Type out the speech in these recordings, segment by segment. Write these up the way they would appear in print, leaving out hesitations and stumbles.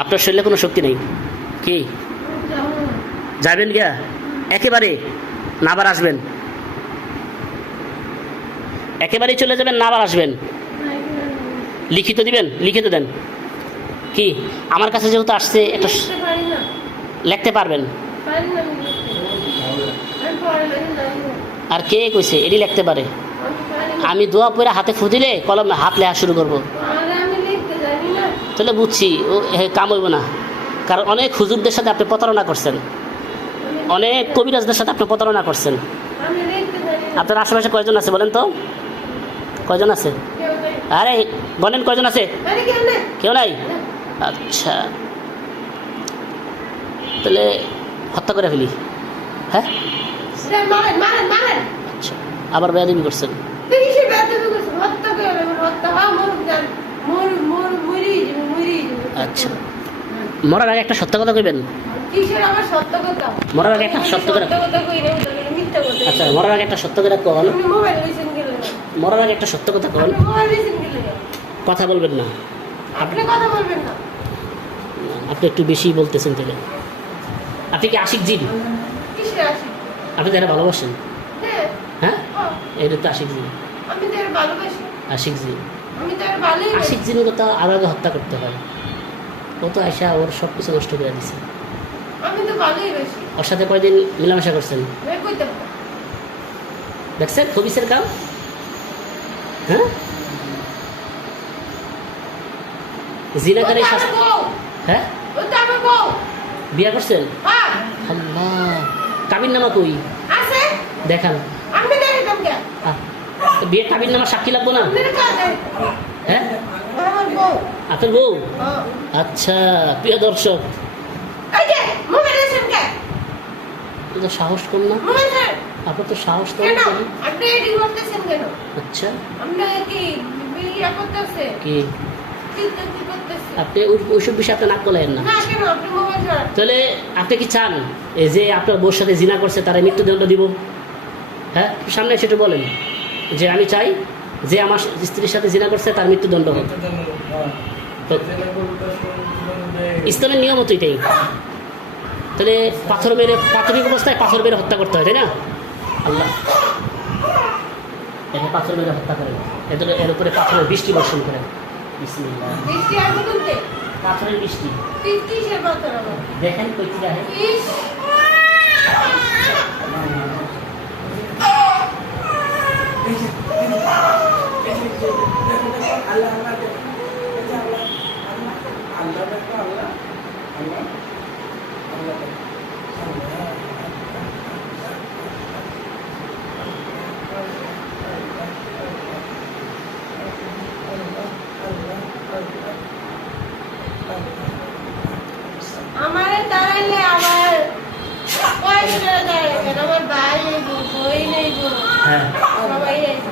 আপনার শরীরে কোনো শক্তি নেই কি যাবেন গিয়া একেবারে না আবার আসবেন একেবারেই চলে যাবেন না আবার আসবেন লিখিত দিবেন লিখিত দেন কি আমার কাছে যেহেতু আসছে একটা লিখতে পারবেন আর কে কইছে এটি লিখতে পারে আমি দোয়া পড়ে হাতে ফু দিলে কলমে হাত লেখা শুরু করবো তাহলে বুঝছি ও কাম হইব না কারণ অনেক হুজুরদের সাথে আপনি প্রতারণা করছেন অনেক কবিরাজদের সাথে আপনি প্রতারণা করছেন আপনার আশেপাশে কয়জন আছে বলেন তো কয়জন আছে আরে বলেন কয়জন আছে কেউ নাই আচ্ছা তাহলে হত্যা করে ফেলি হ্যাঁ আচ্ছা আবার বেয়াদবি করছেন আচ্ছা মরার আগে একটা সত্য কথা কইবেন মরার আগে একটা সত্য কথা আচ্ছা মরার আগে একটা সত্য কথা কন মরার আগে একটা সত্য কথা কন কথা বলবেন না আপনি একটু বেশি বলতেছেন তাহলে আপনি কি আশিক জিন আপনি যারা ভালোবাসেন হ্যাঁ এটা তো আশিক জিন আশিক জিন আশিক জিনের কথা আরো আগে হত্যা করতে হয় ও তো আয়সা ওর সব কিছু নষ্ট করে দিছে ওর সাথে কয়দিন মেলামেশা করছেন দেখছেন খবিসের কাম হ্যাঁ জিনাকারী হ্যাঁ বিয়া করছেন আল্লাহ কাবির নামা কই দেখান বিয়ে কাবির নামা সাক্ষী লাগবো না হ্যাঁ আপনার বউ আচ্ছা প্রিয় দর্শক তো সাহস কম না আপনার তো সাহস কম আচ্ছা কি আপনি ওইসব বিষয়ে আপনি নাক গলায়েন না তাহলে আপনি কি চান এই যে আপনার বউর সাথে জিনা করছে তারা মৃত্যুদণ্ড দিব হ্যাঁ সামনে সেটা বলেন যে আমি চাই যে আমার স্ত্রীর সাথে জিনা করছে তার মৃত্যুদণ্ড হোক ইসলামের নিয়ম তো এটাই তাহলে পাথর মেরে প্রাথমিক অবস্থায় পাথর মেরে হত্যা করতে হয় তাই না আল্লাহ এখানে পাথর মেরে হত্যা করেন এর উপরে পাথরের বৃষ্টি বর্ষণ করেন পাথরের বৃষ্টি দেখেন কই থেকে আহে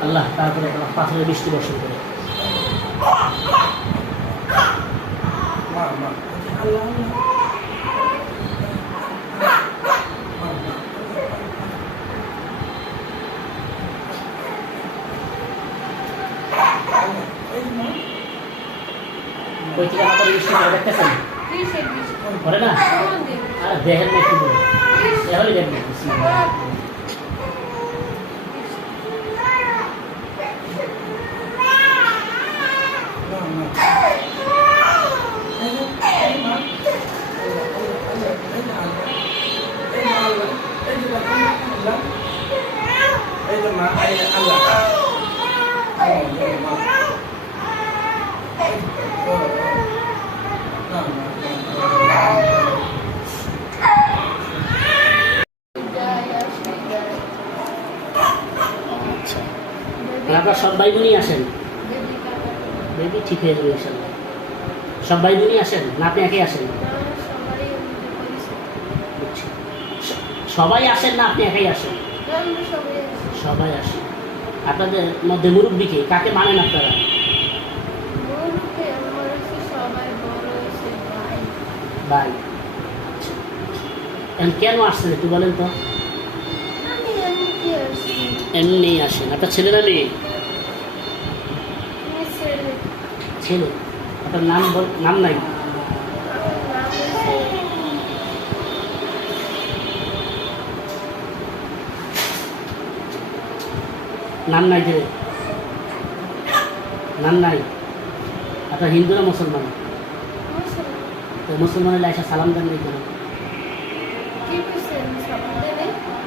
আল্লাহ তারপরে পাথরের বৃষ্টি বর্ষণ করে বৃষ্টি দেখতেছেন করে না আর দেহের নাকি এহলে দেখবেন আপনারা সব ভাই বোনই আসেন বেবি ঠিক হয়ে যাবে ইনশাল্লাহ সব ভাই বোনই আসেন না আপনি একাই আসেন সবাই আসেন না আপনি একাই আসেন সবাই আসেন আপনাদের মধ্যে মুরব্বীকে কাকে মানেন আপনারা ভাই কেন আসছেন একটু বলেন তো এমনি আসেন আপনার ছেলে না মেয়ে ছেলে আপনার নাম নাই নাম নাই যে, নাম নাই। আপনার হিন্দু না মুসলমান? তো মুসলমানের লাইসা সালাম দেন নাই কেন?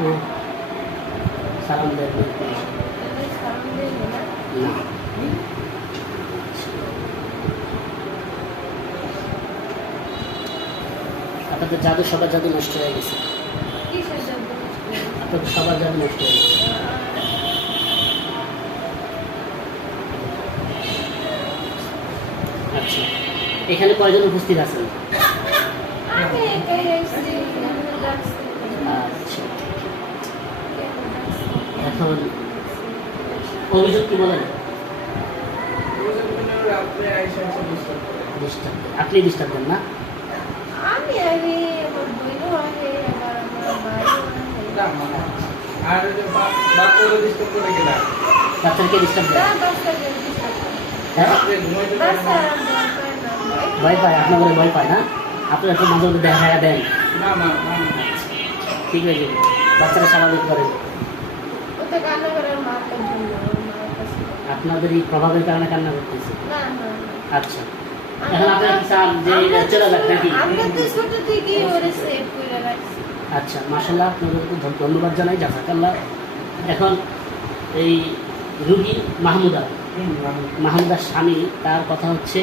ও সালাম দেন না। আপনাদের জাদু, সবার জাদু নষ্ট হয়ে গেছে। আপনাদের সবার জাদু নষ্ট হয়ে গেছে। আচ্ছা, এখানে কয়জন উপস্থিত আছেন? আচ্ছা, এখন অভিযোগ কি বলেন? আপনি ডিস্টার্ব দেন না? বাচ্চাকে ডিস্টার্ব দেন? ভয় পায়? আপনার বলে ভয় পায় না? আপনার একটু মাঝে মধ্যে দেখা দেন? ঠিক আছে, বাচ্চারা স্বাভাবিক করেন। আপনাদের এই প্রভাবের কারণে কান্না করতেছে? আচ্ছা, এখন আপনারা কি চান যে চলে যাক নাকি? আচ্ছা, মাশাআল্লাহ, আপনাদেরকে ধন্যবাদ জানাই, জাযাকাল্লাহ। এখন এই রুগী মাহমুদার স্বামী, তার কথা হচ্ছে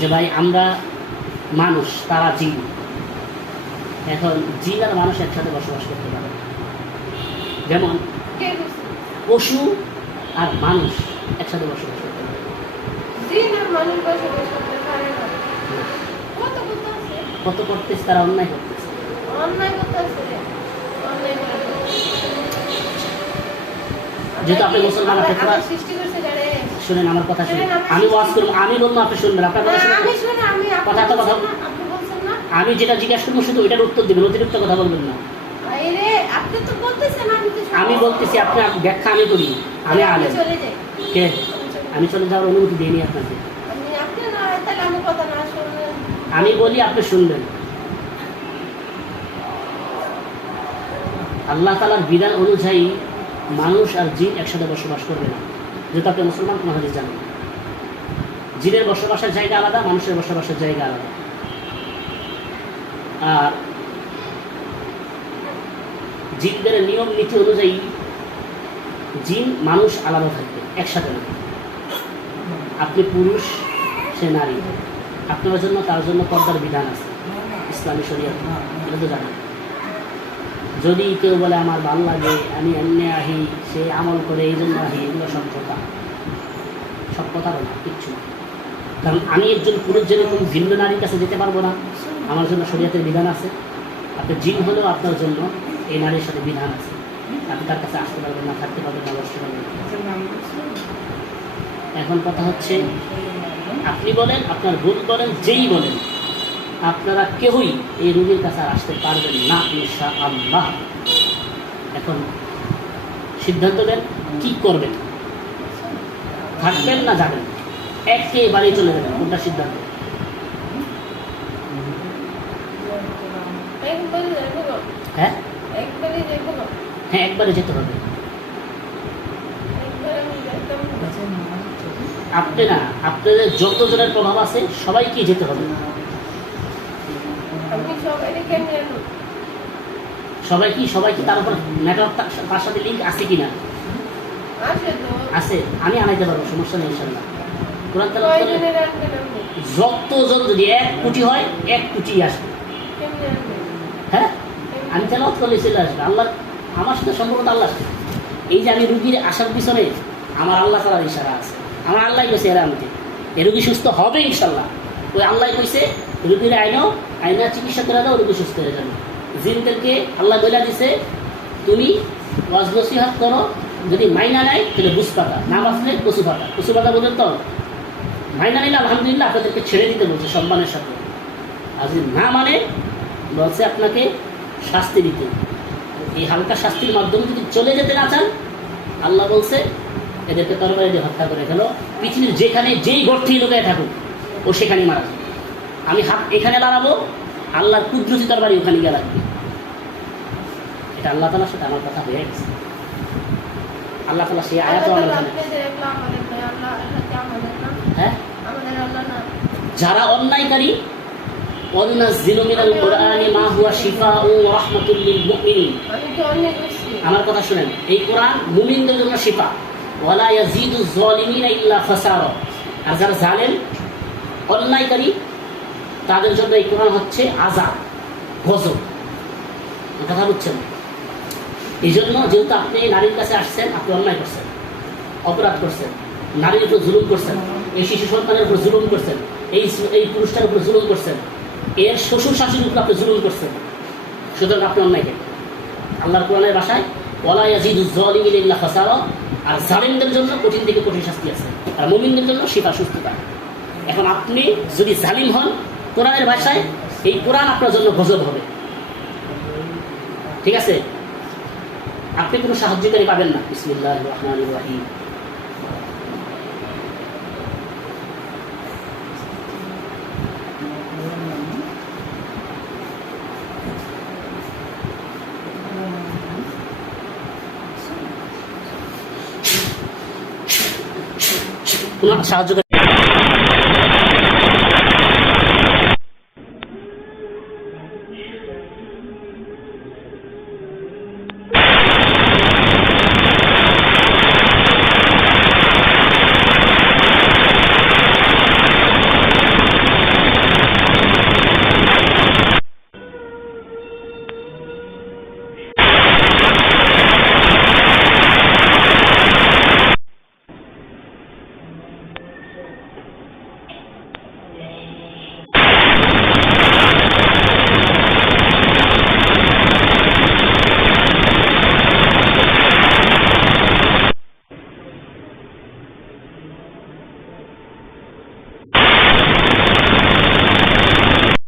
যে ভাই আমরা মানুষ, তারা জিন। এখন জিন আর মানুষ একসাথে বসবাস করতে পারে। যেমন পশু আর মানুষ একসাথে বসবাস করতে পারে। কত করতেছে তারা? অন্যায় করতেছে। যেহেতু আপনি মুসলমান, শুনেন আমার কথা, শুনেন। আমি ওয়াজ করব, আমি বলবো, আপনি শুনবেন। আপনার কথা কথা আমি যেটা জিজ্ঞাসা করবো শুধু ওইটার উত্তর দিবেন, অতিরিক্ত কথা বলবেন না। আমি বলতেছি, আপনি ব্যাখ্যা আমি করি। আমি আলেম। কে? আমি চলে যাওয়ার অনুমতি দিইনি আপনাকে। আমি বলি, আপনি শুনবেন। আল্লাহ তাআলার বিধান অনুযায়ী মানুষ আর জিন একসাথে বসবাস করবে না। যেহেতু আপনি মুসলমান, কোনো হাদিস জানেন। জিনের বসবাসের জায়গা আলাদা, মানুষের বসবাসের জায়গা আলাদা। আর জিনদের নিয়ম নীতি অনুযায়ী জিন মানুষ আলাদা থাকবে, একসাথে না। আপনি পুরুষ, সে নারী। আপনার জন্য তার জন্য পর্দার বিধান আছে ইসলামী শরীয়ত, এটা তো জানেন। যদি কেউ বলে আমার ভালো লাগে, আমি এমনি আহি, সে আমল করে এই জন্য আহি, এগুলো সব কথা বলা কিচ্ছু না। কারণ আমি একজন পুরুষ যেরকম ভিন্ন নারীর কাছে যেতে পারবো না, আমার জন্য শরীয়তের বিধান আছে। আপনার জিন হলেও আপনার জন্য এই নারীর সাথে বিধান আছে। আপনি তার কাছে আসতে পারবেন না, থাকতে পারবেন না, বসতে পারবেন না। এখন কথা হচ্ছে, আপনি বলেন, আপনার ভুল বলেন, যেই বলেন, আপনারা কেউই এই রোগীর কাছে আসতে পারবেন না ইনশাআল্লাহ। এখন সিদ্ধান্ত দেন কি করবেন, থাকবেন না যাবেন, একেবারে চলে যাবেন, কোনটা সিদ্ধান্ত? হ্যাঁ হ্যাঁ, একবারে যেতে হবে। আপনি না, আপনাদের যতজনের প্রভাব আছে সবাইকে যেতে হবে। সবাইকে তার উপর নেটওয়ার্ক, তার সাথে লিঙ্ক আছে কিনা? আছে, আমি আনাইতে পারবো, সমস্যা নেই ইনশাআল্লাহ। কোরআন তেলাওয়াত করে যতজন, যদি 1 কোটি হয়, 1 কোটি আসবে। হ্যাঁ, আমি তেলাওয়াত করলে চলে আসবে। আল্লাহ আমার সাথে সম্পর্ক, আল্লাহ। এই যে আমি রুগীর আসার পিছনে আমার আল্লাহ তাআলার ইশারা আছে। আমার আল্লাহ কইছে এরা আমাকে, এ রুগী সুস্থ হবে ইনশাআল্লাহ। ওই আল্লাহ কইছে রুগীর আইনা চিকিৎসা করে দাও, রুগী সুস্থ হয়ে যাবে। জিনদেরকে আল্লাহ বলে দিছে, তুমি ওয়াজ নসিহত করো, যদি মাইনা নেয় তাহলে বুঝ পাতা, না বাঁচলে কচু পাতা বলেন তো। মাইনা নিলে আলহামদুলিল্লাহ, আপনাদেরকে ছেড়ে দিতে বলছে সম্মানের সাথে। আর যদি না মানে, বলছে আপনাকে শাস্তি দিতে। এই হালকা শাস্তির মাধ্যমে যদি চলে যেতে না চান, আল্লাহ বলছে এদেরকে তরবারি দিয়ে হত্যা করে ফেলো। পৃথিবীর যেখানে যেই গর্তেই লুকায় থাকুক, ও সেখানেই মারা যাবে। আমি হাত এখানে দাঁড়াবো, আল্লাহর কুদরতি তরবারি ওখানে গিয়ে লাগবে। এটা আল্লাহ তাআলার সাথে আমার কথা হয়ে গেছে। আল্লাহ তাআলা সেই আয়াতও আমাদের হ্যাঁ, যারা অন্যায়কারী ওয়ানুনাজ্জিলু মিনাল কুরআনি মা হুয়া শিফাউন ওয়া রাহমাতুল লিল মুমিনিন। আমার কথা শুনেন, এই কোরআন মুমিনদের জন্য শিফা, ওয়ালা ইয়াজিদুজ যালিমিনা ইল্লা ফাসারা। আর যারা জালেম অন্যায়কারী তাদের জন্য এই কোরআন হচ্ছে আযাব, গজব। কথা বুঝছেন? এই জন্য যেহেতু আপনি নারীর কাছে আসছেন, আপনি অন্যায় করছেন, অপরাধ করছেন, নারীর উপর জুলুম করছেন, এই শিশু সন্তানের উপর জুলুম করছেন, এই পুরুষটার উপর জুলুম করছেন, এর শ্বশুর শাশুড়ির উপর আপনি জুলুম করছেন, সুতরাং আপনি অন্যায় করেন। আল্লাহর কোরআনের ভাষায় ওয়ালা ইয়াজিদুজ যালিমিনা ইল্লা খাসারা। আর জালিমদের জন্য কঠিন থেকে কঠিন শাস্তি আছে, আর মুমিনদের জন্য শিফা, সুস্থতা। এখন আপনি যদি জালিম হন, কোরআনের ভাষায় এই কোরআন আপনার জন্য গজব হবে। ঠিক আছে? আপনি কোনো সাহায্যকারী পাবেন না। বিসমিল্লাহির রহমানির রহিম। কোনো সাহায্যকারী